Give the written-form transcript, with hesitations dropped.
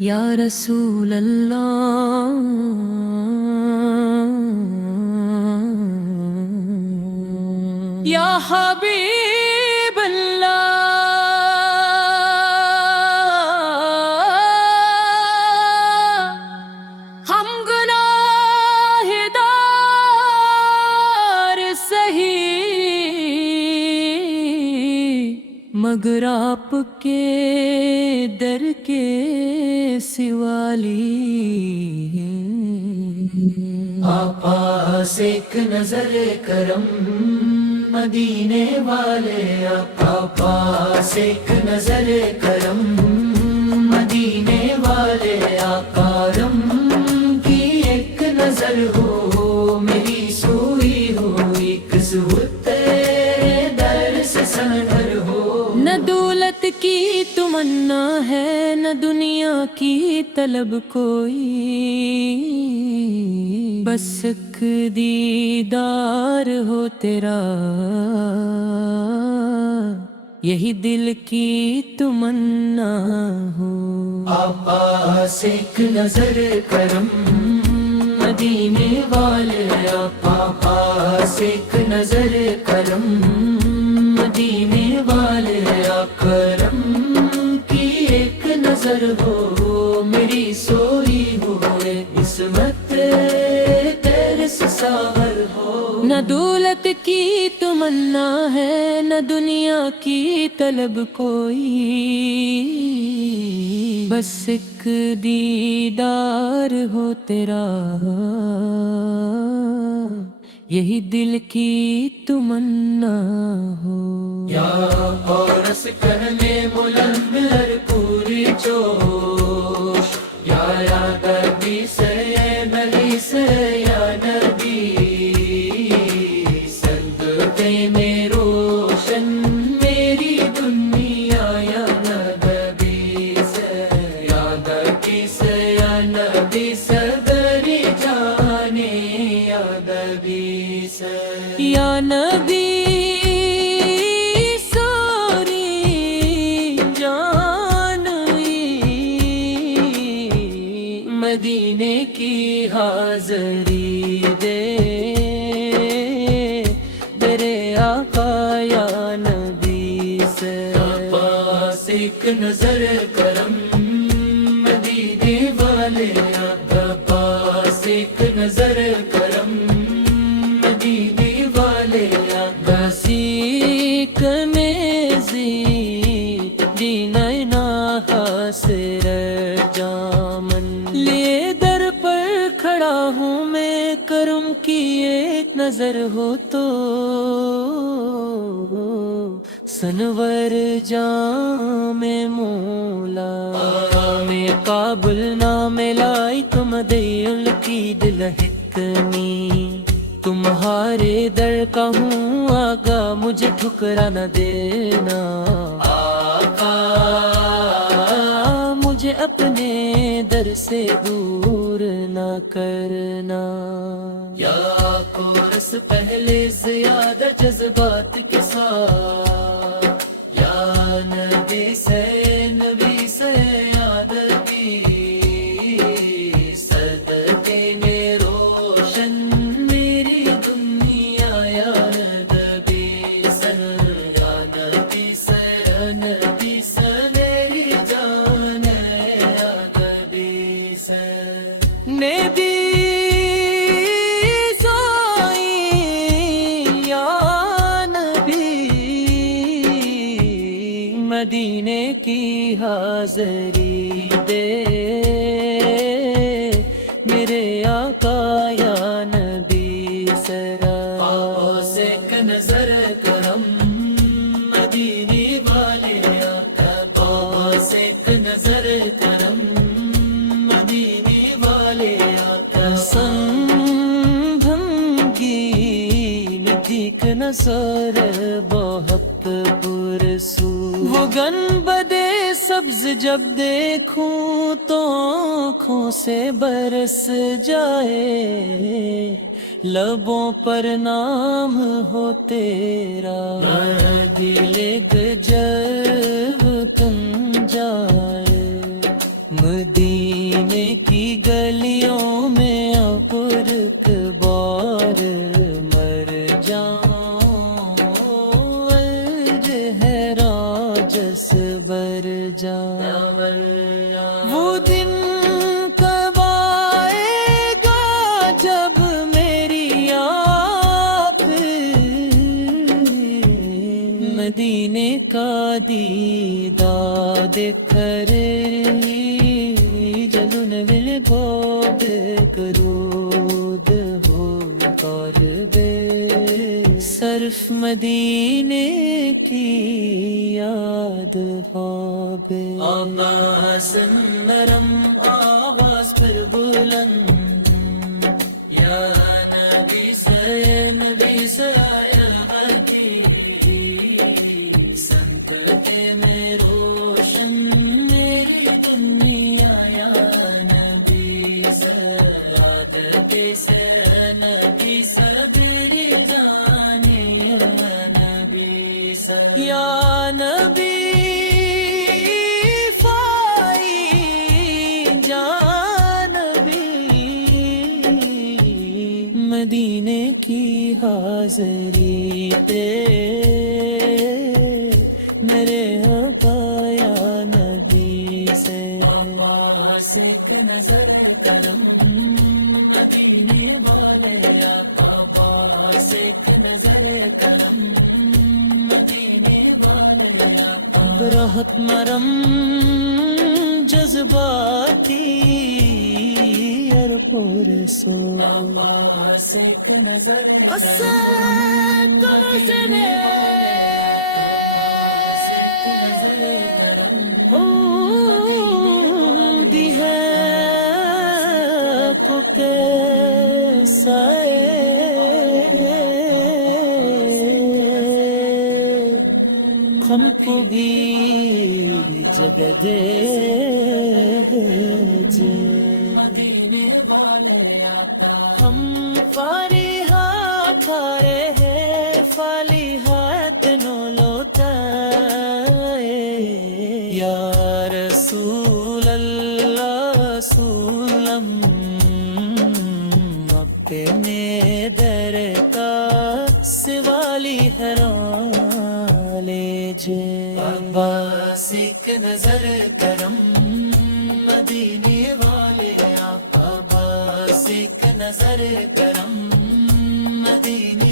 یا رسول اللہ یا حبیب اللہ ہم گناہ دار سہی مگر آپ کے در کے سوالی آقا سے ایک نظر کرم مدینے والے آقا پاس ایک نظر کرم مدینے والے آقا رم کی ایک نظر ہو میری سوئی ہو ایک صورت تیرے در سے سنہر ہو نہ دولت کی تمنا ہے نہ دنیا کی طلب کوئی بس ایک دیدار ہو تیرا یہی دل کی تمنا ہو آقا سے ایک نظر کرم مدینے والے آقا پاس ایک نظر کرم مدینے والے اکرم کی ایک نظر ہو میری سوئی ہو عصمت تیرے سے ساغر ہو نہ دولت کی تمنا ہے نہ دنیا کی طلب کوئی بس ایک دیدار ہو تیرا یہی دل کی تمنا ہو یا قورس کرنے بلند ہر پوری جوش یا نبی سے نبی سے یا نبی صدقے میں روشن میری دنیا یا نبی سے یا نبی سے یا نبی صدری جانے یا نبی سے یا نبی مدینے کی حاضری دے میرے آقا یا نبی سے پاس ایک نظر کرم مدینے والے آقا پاس ایک نظر کرم مدینے والے آقا سیک میں دینا حاصر جامن لیے در پر کھڑا ہوں میں کرم کی ایک نظر ہو تو سنور جام مولا میں قابل نام لائی تم دیل کی دل حتمی تمہارے در کا ہوں آگا مجھے ٹھکرا نہ دینا آقا مجھے اپنے در سے دور نہ کرنا یا قورس پہلے زیادہ جذبات کے ساتھ یا نبی سے یا نبی صدقے میں روشن میری دنیا یا نبی سے یا نبی سے یا نبی سے میری جان یا نبی سے نبی سوئی یا نبی مدینے کی حاضری دے میرے آقا یا نبی سرا پاس ایک نظر کرم مدینے والے آقا پاس ایک نظر کرم مدینے والے آقا سنبھنگی ندیک نظر بہت پرسو وہ گنبد سبز جب دیکھوں تو آنکھوں سے برس جائے لبوں پر نام ہو تیرا دل ایک جب تم جائے مدینے کی گلیوں میں اب بار مر جاؤں ورد ہے راجس بر جاؤں وہ دن کب آئے گا جب میری آپ مدینے کا دیدار کرے جلن ول گود کرود ہو قلبے صرف مدینے کی یاد خوابے آواز نرم آواز پھر بلند یا نبی سے نبی سے یا حقیق سنت کے میں روشن میری دنیا یا نبی سے یاد کے سے نبی صبری جانے یا نبی سے یا نبی فائی جانبی مدینے کی حاضری پہ میرے آقا یا نبی سے آواز ایک نظر کرم مدینے والے آقا آواز ایک نظر کرم مدینے والے آقا برہت مرم جذباتی اور پرسو آواز ایک نظر کرم مدینے ہم کو بھی جگہ دے مدینے والے آتا ہم فاریہا کھارے ہیں فالیہات نو لوتا یا رسول اللہ سولم اپنے در کا سوالی حیران لے جے عباس ایک نظر کرم مدینے والے آقا عباس ایک نظر کرم مدینے